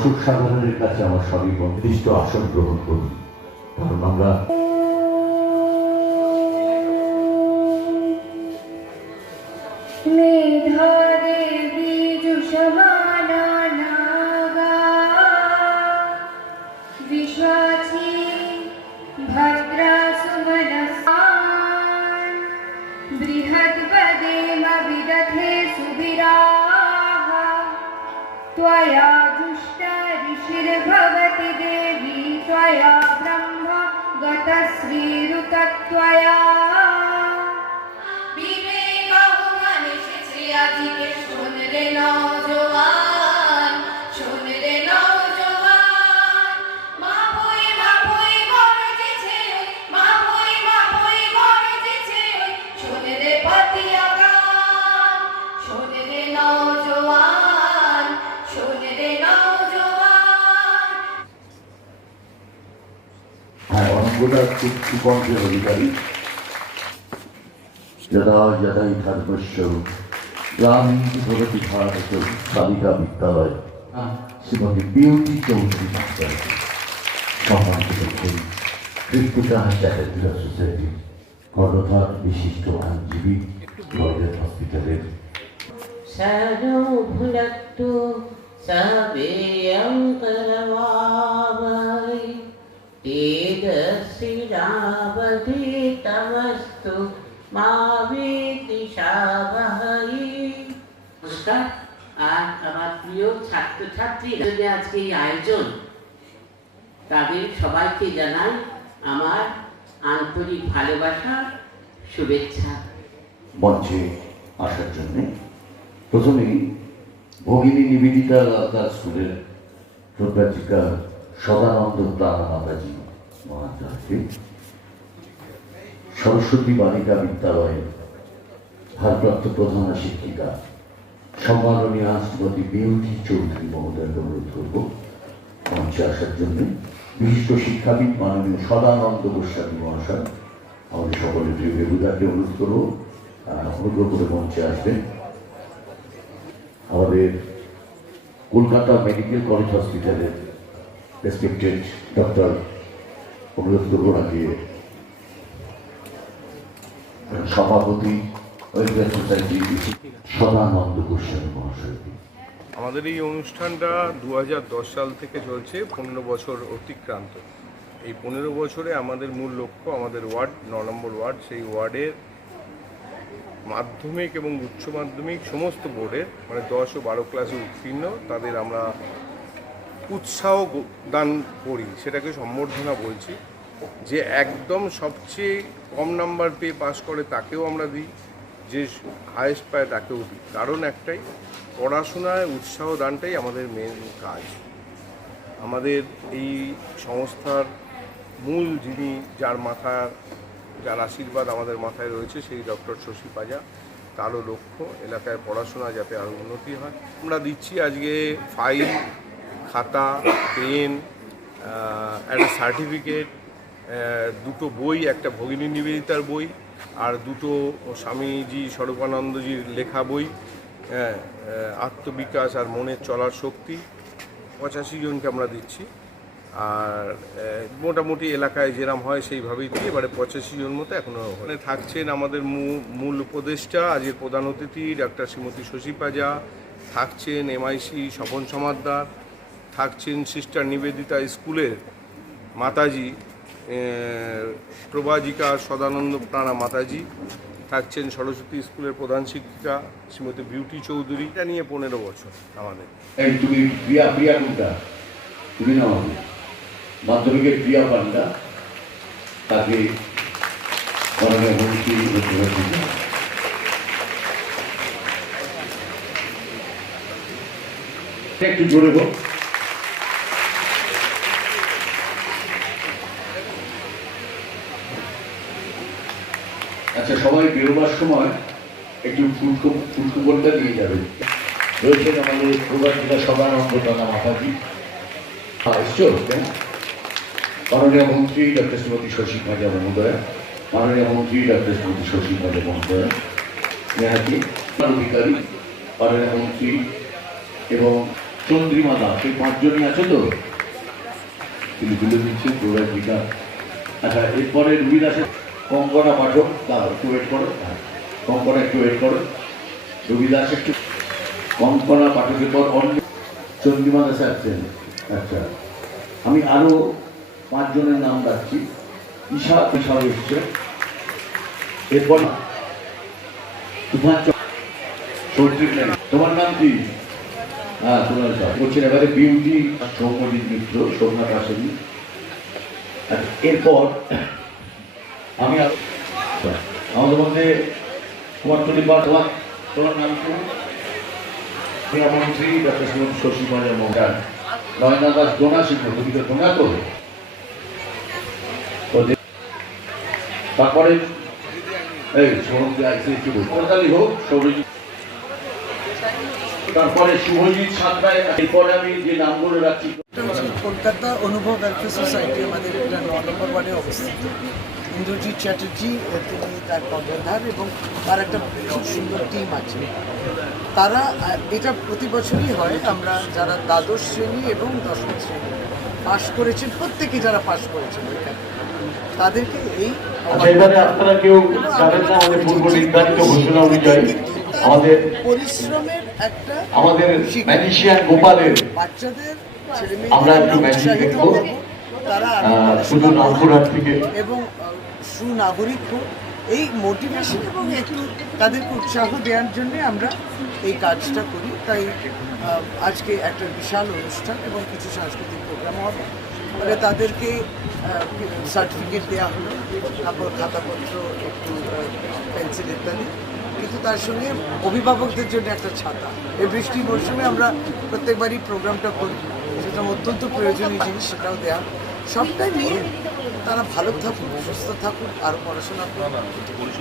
দর্শক সাধারণের কাছে আমার সবই নির্দিষ্ট আসন গ্রহণ করি। কারণ আমরা तस्यीरुतत्वया গোটা কণ্ঠের অধিকারী। যদা যদাই ধর্মস্য গ্রামীণ ভগতি ভারত বালিকা বিদ্যালয় হ্যাঁ। শ্রীমতী বিউটি চৌধুরী মহাশয় সম্মানিত করি কৃষ্ণকাহা চ্যাটার্জি সোসাইটি কর্ণধার বিশিষ্ট আইনজীবী লয়েড হসপিটালের। سنبلت سبيا طلبا सवेयङ्करवावै तेजस्विनावधीतमस्तु मा वेदिशावहै নমস্কার আর আমার প্রিয় ছাত্রছাত্রী যদি আজকে এই আয়োজন তাদের সবাইকে জানাই আমার আন্তরিক ভালোবাসা শুভেচ্ছা মঞ্চে আসার জন্যে প্রথমেই ভগিনী নিবেদিতা লালদার স্কুলের প্রব্রাজিকা সদানন্দ প্রাণা মাতাজি মহাচার্যকে সরস্বতী বালিকা বিদ্যালয়ের ভারপ্রাপ্ত প্রধান শিক্ষিকা, সম্মাননীয় শ্রীমতী বিউটি চৌধুরী মহোদয়কে অনুরোধ করব মঞ্চে আসার জন্য। বিশিষ্ট শিক্ষাবিদ মাননীয় সদানন্দ গোস্বামী মহাশয়, আমাদের সকলের প্রিয় বেগুদাকে অনুরোধ করব অনুগ্রহ করে মঞ্চে আসবেন। আমাদের কলকাতা মেডিকেল কলেজ হসপিটালের রেসপেক্টেড ডক্টর অনুরোধ করব ওনাকে সভাপতি সদানন্দ গোস্বামী মহাশয়কে আমাদের এই অনুষ্ঠানটা দুহাজার দশ সাল থেকে চলছে, পনেরো বছর অতিক্রান্ত। এই পনেরো বছরে আমাদের মূল লক্ষ্য, আমাদের ওয়ার্ড, ন নম্বর ওয়ার্ড, সেই ওয়ার্ডের মাধ্যমিক এবং উচ্চ মাধ্যমিক সমস্ত বোর্ডের মানে দশ ও বারো ক্লাসে উত্তীর্ণ। তাদের আমরা উৎসাহ দান করি, সেটাকে সম্বর্ধনা বলছি, যে একদম সবচেয়ে কম নাম্বার পেয়ে পাস করে তাকেও আমরা দিই, যে হায়েস্ট পায় তাকেও দিই। কারণ একটাই, পড়াশোনায় উৎসাহ দানটাই আমাদের মেন কাজ। আমাদের এই সংস্থার মূল যিনি, যার মাথার যার আশীর্বাদ আমাদের মাথায় রয়েছে, সেই ডক্টর শশী পাজা। তারও লক্ষ্য এলাকায় পড়াশোনা যাতে আরও উন্নতি হয়। আমরা দিচ্ছি আজকে ফাইল খাতা পেন একটা সার্টিফিকেট দুটো বই একটা ভগিনী নিবেদিতার বই আর দুটো স্বামীজি স্বরূপানন্দজির লেখা বই হ্যাঁ, আত্মবিকাশ আর মনের চলার শক্তি। পঁচাশি জনকে আমরা দিচ্ছি। আর মোটামুটি এলাকায় যেরাম হয় সেইভাবেই দিই এবারে পঁচাশি জন মতো এখনও ওখানে থাকছেন আমাদের মূল উপদেষ্টা আজকের প্রধান অতিথি ডাক্তার শ্রীমতী শশী পাজা থাকছেন এমআইসি স্বপন সমাদ্দার থাকছেন সিস্টার নিবেদিতা স্কুলের মাতাজি প্রভাজিকা সদানন্দ প্রাণা মাতাজি, থাকছেন সরস্বতী স্কুলের প্রধান শিক্ষিকা শ্রীমতী বিউটি চৌধুরী। এটা নিয়ে পনেরো বছর আমাদের। মাধ্যমিকের প্রিয়া পান্ডা। তাকে একটু জোরে হোক আচ্ছা সবাই বেরোবার সময় একটু ফুটকো ফুটকুপনটা দিয়ে যাবে। রয়েছেন আমাদের জেলা সদানন্দ দাদা মাতাজি। হ্যাঁ? মাননীয় মন্ত্রী ডক্টর শ্রীমতী শশী ভাজা মহোদয়, মাননীয় মন্ত্রী ডক্টর শ্রীমতী শশী ভাজা মহোদয়, নেহাতি অধিকারী মাননীয় মন্ত্রী এবং চন্দ্রিমা দাস এই পাঁচজনই আছে তো? তিনি তুলে দিচ্ছেন প্রবাসিকা আচ্ছা এরপরে রুবি দাসের কঙ্কনা পাঠক দাও একটু ওয়েট করো। হ্যাঁ, কঙ্কনা একটু ওয়েট করো। রবি দাস একটু কঙ্কনা পাঠকের পর অন্য চন্দ্রিমা দাস আছেন আচ্ছা। আমি আরও পাঁচজনের নাম রাখছি। ঈশা ঈশা এসছে। এরপর তুফান চক- তোমার নাম কি? হ্যাঁ তোমার বলছেন এবারে বিউটি সৌম্যজিৎ মিত্র সোমনাথ আসেনি আর এরপর আমি আমাদের মধ্যে তুমি বা তোমার তোমার নাম ক্রীড়ামন্ত্রী ডক্টর শ্রীমতী শশীমালা মহদান নয়না দাস ডোনা শিখবে তুমি তো ডোনা করো তো তারপরে এই সৌরভ আইসি কি বলব হোক, সৌরজিৎ তারপরে শুভজিৎ সাঁতরায় এরপরে আমি যে নামগুলো রাখছি কলকাতা অনুভব ওয়েলফেয়ার সোসাইটি আমাদের এটা নম্বর ওয়ার্ডে অবস্থিত। ইন্দ্রজিৎ চ্যাটার্জি তিনি তার কর্ণধার এবং তার একটা খুব সুন্দর টিম আছে তারা এটা প্রতি বছরই হয় আমরা যারা দ্বাদশ শ্রেণি এবং দশম শ্রেণি পাশ করেছেন প্রত্যেকে যারা পাশ করেছেন তাদেরকে এই আচ্ছা আপনারা কেউ আমাদের পরিশ্রমের একটা আমাদের ম্যাজিশিয়ান গোপালের বাচ্চাদের আমরা একটু ম্যাজিক দেখব। শুধু। রামপুরহাট থেকে এবং সুনাগরিক হোক এই মোটিভেশন এবং একটু তাদেরকে উৎসাহ দেওয়ার জন্য আমরা এই কাজটা করি। তাই আজকে একটা বিশাল অনুষ্ঠান এবং কিছু সাংস্কৃতিক প্রোগ্রাম হবে। ফলে তাদেরকে সার্টিফিকেট দেওয়া হলো। তারপর খাতাপত্র, একটু পেন্সিল ইত্যাদি কিন্তু তার সঙ্গে অভিভাবকদের জন্য একটা ছাতা। এই বৃষ্টি মরশুমে আমরা প্রত্যেকবারই প্রোগ্রামটা করি। সেটা অত্যন্ত প্রয়োজনীয় জিনিস, সেটাও দেওয়া সবটাই নিয়ে তারা ভালো থাকুক সুস্থ থাকুক আর পড়াশোনা করুক।